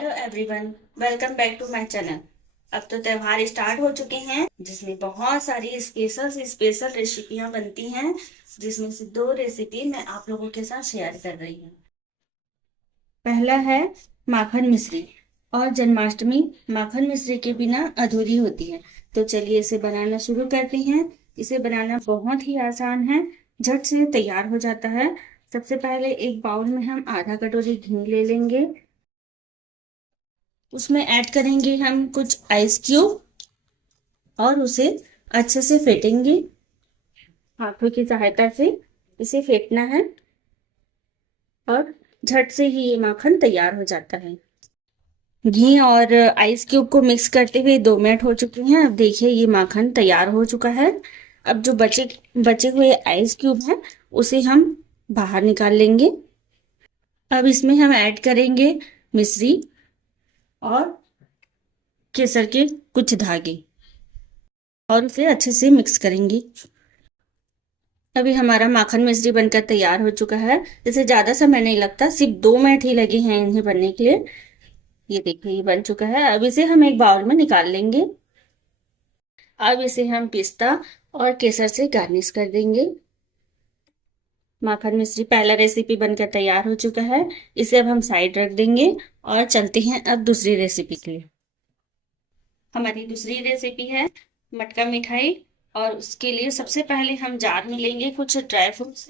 Hello everyone, welcome back to my channel. अब तो त्योहार स्टार्ट हो चुके हैं जिसमें बहुत सारी स्पेशल स्पेशल रेसिपियां बनती हैं, जिसमें से दो रेसिपी मैं आप लोगों के साथ शेयर कर रही हूँ। पहला है माखन मिश्री। और जन्माष्टमी माखन मिश्री के बिना अधूरी होती है। तो चलिए इसे बनाना शुरू करते हैं। इसे बनाना बहुत ही आसान है, झट से तैयार हो जाता है। सबसे पहले एक बाउल में हम आधा कटोरी घी ले लेंगे। उसमें ऐड करेंगे हम कुछ आइस क्यूब और उसे अच्छे से फेंटेंगे। हाथों की सहायता से इसे फेंटना है और झट से ही ये माखन तैयार हो जाता है। घी और आइस क्यूब को मिक्स करते हुए 2 मिनट हो चुके हैं। अब देखिए ये माखन तैयार हो चुका है। अब जो बचे बचे हुए आइस क्यूब हैं उसे हम बाहर निकाल लेंगे। अब इसमें हम ऐड करेंगे मिश्री और केसर के कुछ धागे और उसे अच्छे से मिक्स करेंगे। अभी हमारा माखन मिश्री बनकर तैयार हो चुका है। इसे ज्यादा समय नहीं लगता, सिर्फ 2 मिनट ही लगे हैं इन्हें बनने के लिए। ये देखिए ये बन चुका है। अब इसे हम एक बाउल में निकाल लेंगे। अब इसे हम पिस्ता और केसर से गार्निश कर देंगे। माखन मिश्री पहला रेसिपी बनकर तैयार हो चुका है। इसे अब हम साइड रख देंगे और चलते हैं अब दूसरी रेसिपी के लिए। हमारी दूसरी रेसिपी है मटका मिठाई। और उसके लिए सबसे पहले हम जार में लेंगे कुछ ड्राई फ्रूट्स।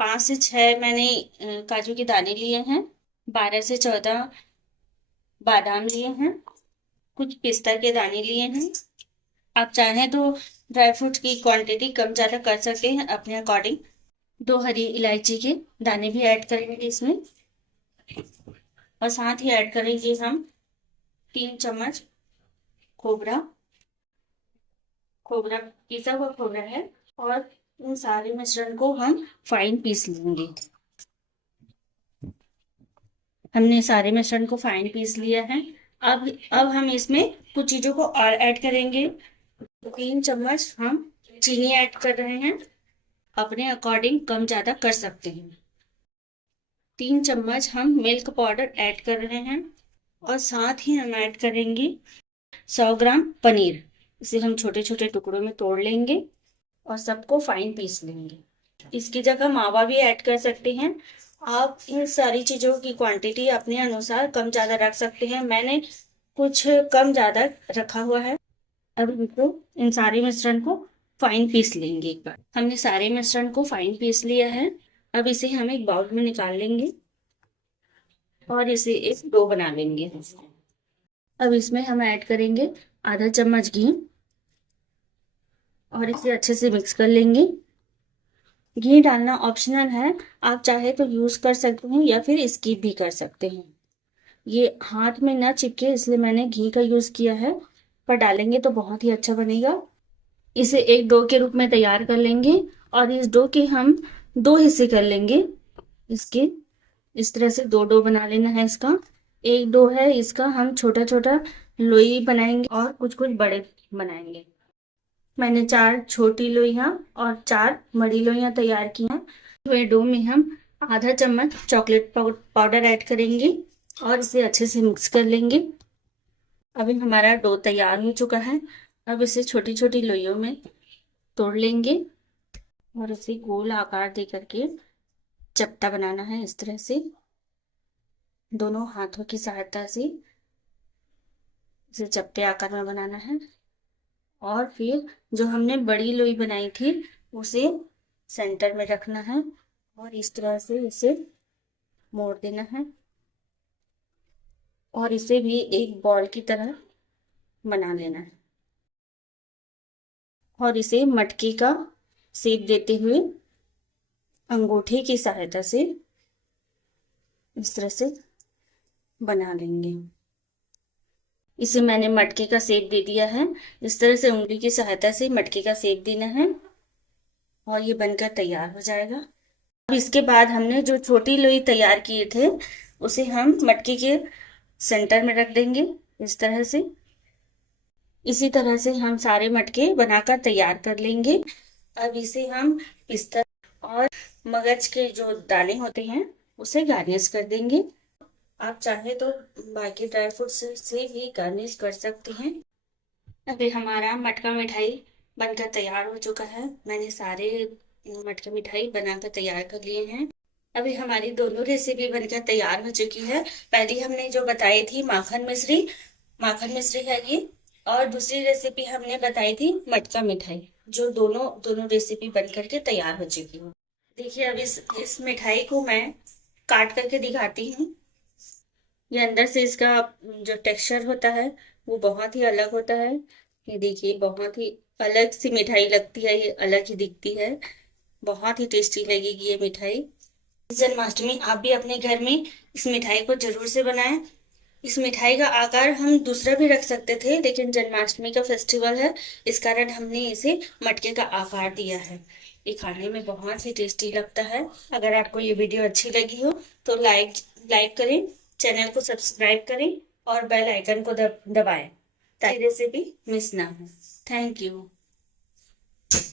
5 से 6 मैंने काजू के दाने लिए हैं। 12 से 14 बादाम लिए हैं। कुछ पिस्ता के दाने लिए हैं। आप चाहें तो ड्राई फ्रूट की क्वांटिटी कम ज़्यादा कर सकते हैं अपने अकॉर्डिंग। 2 हरी इलायची के दाने भी ऐड करेंगे इसमें। और साथ ही ऐड करेंगे हम 3 चम्मच खोबरा। खोबरा पिसा हुआ खोबरा है। और इन सारे मिश्रण को हम फाइन पीस लेंगे। हमने सारे मिश्रण को फाइन पीस लिया है। अब हम इसमें कुछ चीजों को और ऐड करेंगे। 3 चम्मच हम चीनी ऐड कर रहे हैं। अपने अकॉर्डिंग कम ज्यादा कर सकते हैं। 3 चम्मच हम मिल्क पाउडर ऐड कर रहे हैं। और साथ ही हम ऐड करेंगे 100 ग्राम पनीर। इसे हम छोटे छोटे टुकड़ों में तोड़ लेंगे और सबको फाइन पीस लेंगे। इसकी जगह मावा भी ऐड कर सकते हैं। आप इन सारी चीजों की क्वांटिटी अपने अनुसार कम ज्यादा रख सकते हैं। मैंने कुछ कम ज्यादा रखा हुआ है। अब इनको इन सारे मिश्रण को फाइन पीस लेंगे। एक बार हमने सारे मिश्रण को फाइन पीस लिया है। अब इसे हम एक बाउल में निकाल लेंगे और इसे एक डो बना लेंगे। अब इसमें हम ऐड करेंगे आधा चम्मच घी और इसे अच्छे से मिक्स कर लेंगे। घी डालना ऑप्शनल है, आप चाहे तो यूज कर सकते हैं या फिर स्किप भी कर सकते हैं। ये हाथ में ना चिपके इसलिए मैंने घी का यूज किया है, पर डालेंगे तो बहुत ही अच्छा बनेगा। इसे एक डो के रूप में तैयार कर लेंगे और इस डो के हम 2 हिस्से कर लेंगे। इसके इस तरह से 2 डो बना लेना है इसका। एक डो है इसका हम छोटा छोटा लोई बनाएंगे और कुछ कुछ बड़े बनाएंगे। मैंने 4 छोटी लोइयां और 4 बड़ी लोइयां तैयार की हैं। हुए डो में हम आधा चम्मच चॉकलेट पाउडर ऐड करेंगे और इसे अच्छे से मिक्स कर लेंगे। अभी हमारा डो तैयार हो चुका है। अब इसे छोटी छोटी लोइयों में तोड़ लेंगे और इसे गोल आकार दे करके चपटा बनाना है। इस तरह से दोनों हाथों की सहायता से इसे चपटे आकार में बनाना है। और फिर जो हमने बड़ी लोई बनाई थी उसे सेंटर में रखना है और इस तरह से इसे मोड़ देना है और इसे भी एक बॉल की तरह बना लेना है। और इसे मटके का शेप देते हुए अंगूठे की सहायता से इस तरह से बना लेंगे। इसे मैंने मटके का शेप दे दिया है। इस तरह से उंगली की सहायता से मटके का शेप देना है और ये बनकर तैयार हो जाएगा। अब इसके बाद हमने जो छोटी लोई तैयार किए थे उसे हम मटके के सेंटर में रख देंगे इस तरह से। इसी तरह से हम सारे मटके बनाकर तैयार कर लेंगे। अब इसे हम पिस्ता और मगज के जो दाने होते हैं उसे गार्निश कर देंगे। आप चाहे तो बाकी ड्राई फ्रूट से भी गार्निश कर सकते हैं। अभी हमारा मटका मिठाई बनकर तैयार हो चुका है। मैंने सारे मटका मिठाई बनाकर तैयार कर लिए हैं। अभी हमारी दोनों रेसिपी बनकर तैयार हो चुकी है। पहली हमने जो बताई थी माखन मिश्री है ये। और दूसरी रेसिपी हमने बताई थी मटका मिठाई, जो दोनों दोनों रेसिपी बन करके तैयार हो चुकी है। देखिए अब इस मिठाई को मैं काट करके दिखाती हूँ। ये अंदर से इसका जो टेक्सचर होता है वो बहुत ही अलग होता है। ये देखिए बहुत ही अलग सी मिठाई लगती है, ये अलग ही दिखती है। बहुत ही टेस्टी लगेगी ये मिठाई। इस जन्माष्टमी आप भी अपने घर में इस मिठाई को जरूर से बनाएं। इस मिठाई का आकार हम दूसरा भी रख सकते थे, लेकिन जन्माष्टमी का फेस्टिवल है, इस कारण हमने इसे मटके का आकार दिया है। ये खाने में बहुत ही टेस्टी लगता है। अगर आपको ये वीडियो अच्छी लगी हो तो लाइक करें, चैनल को सब्सक्राइब करें और बेल आइकन को दबाएं ताकि रेसिपी मिस ना हो। Thank you.